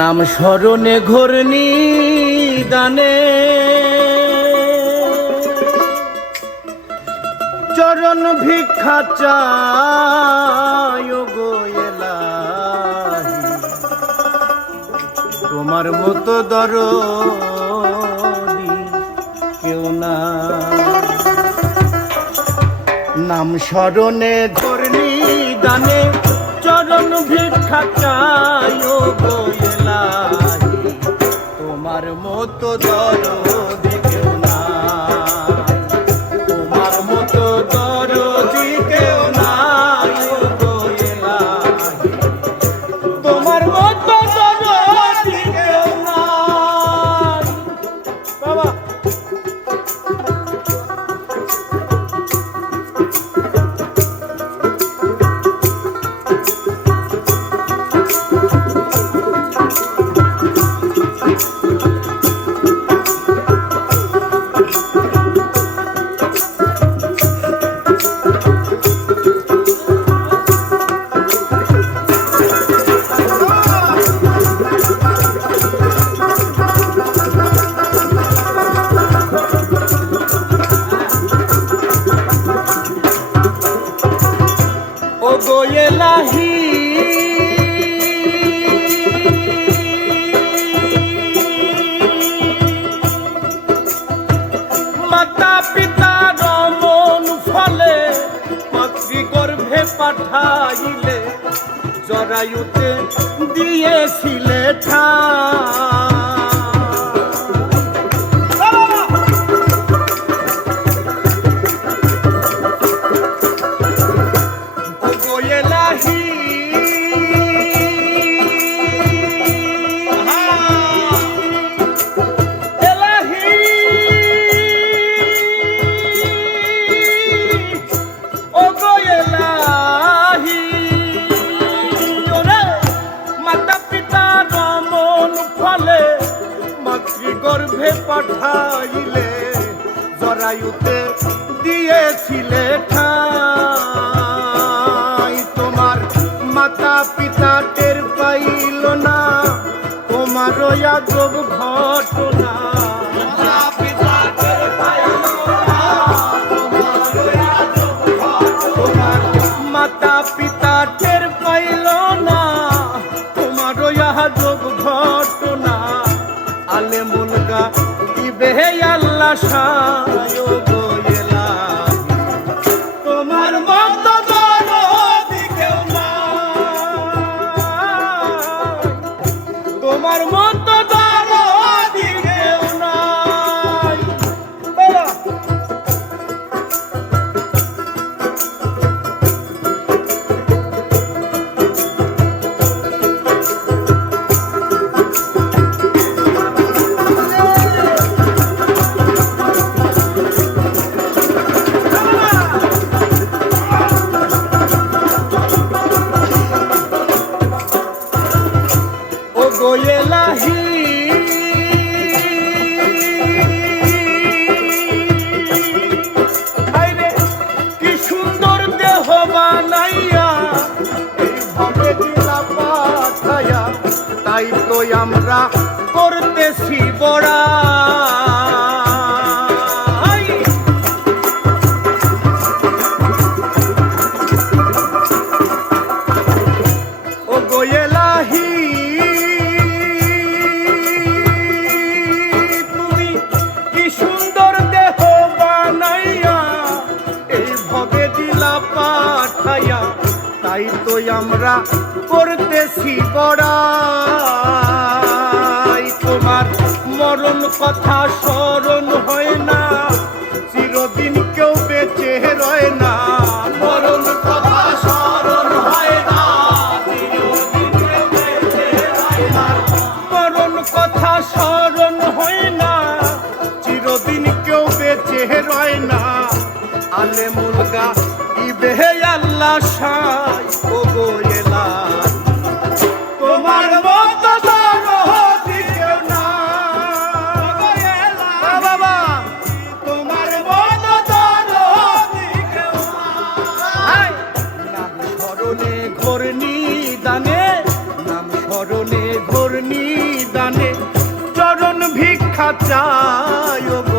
নাম স্মরণে ঘূর্ণি দানে চরণ ভিক্ষা চাই গো এলাহি, তোমার মতো দরদি কেউ না। নাম স্মরণে ঘূর্ণি দানে চরণ ভিক্ষা চাই গো এলাহি, তোমার মতো দরদি কেউ না, তোমার মতো দরদি কেউ নাই গো এলাহি, তোমার মতো দরদি কেউ নাই। বাবা গো এলাহি, মাতা পিতার মন ফলে মাতৃগর্ভে পাঠাইলে, জরায়ুতে দিয়েছিলে ঠাই। মাতৃগর্ভে পাঠাইলে, জরায়ুতে দিয়েছিলে ঠাই। তোমার মাতা পিতা টের পাইল না, তোমার আজব ঘটনা। মাতা পিতা টের পাইল না, তোমার আজব ঘটনা। আলে মুলগা দিবে আল্লাহ সায় গো এলাহি, তোমার মতো দরদি কেউ নাই, তোমার মতো দরদি কেউ নাই। গো এলাহি, কি সুন্দর দেহ বানাইয়া এইভাবে দিলা পাঠাইয়া, তাই তো আমরা করতেছি বড়া। ও গো এলাহি, তাই তো আমরা করতেছি বড়াই। তোমার মরণ কথা স্মরণ হয় না, চিরদিন কেউ বেঁচে রয় না। মরণ কথা স্মরণ হয় না, চিরদিন কেউ বেঁচে রয় না। মরণ কথা স্মরণ হয় না, চিরদিন কেউ বেঁচে রয় না। আলে মুলগা দিবে আল্লাহ সায় গো এলাহি, তোমার মতো দরদি কেউ নাই। বাবা তোমার মতো দরদি কেউ নাই। নাম স্মরণে ঘূর্ণি দানে, নাম স্মরণে ঘূর্ণি ময়দানে চরণ ভিক্ষা চায় গো।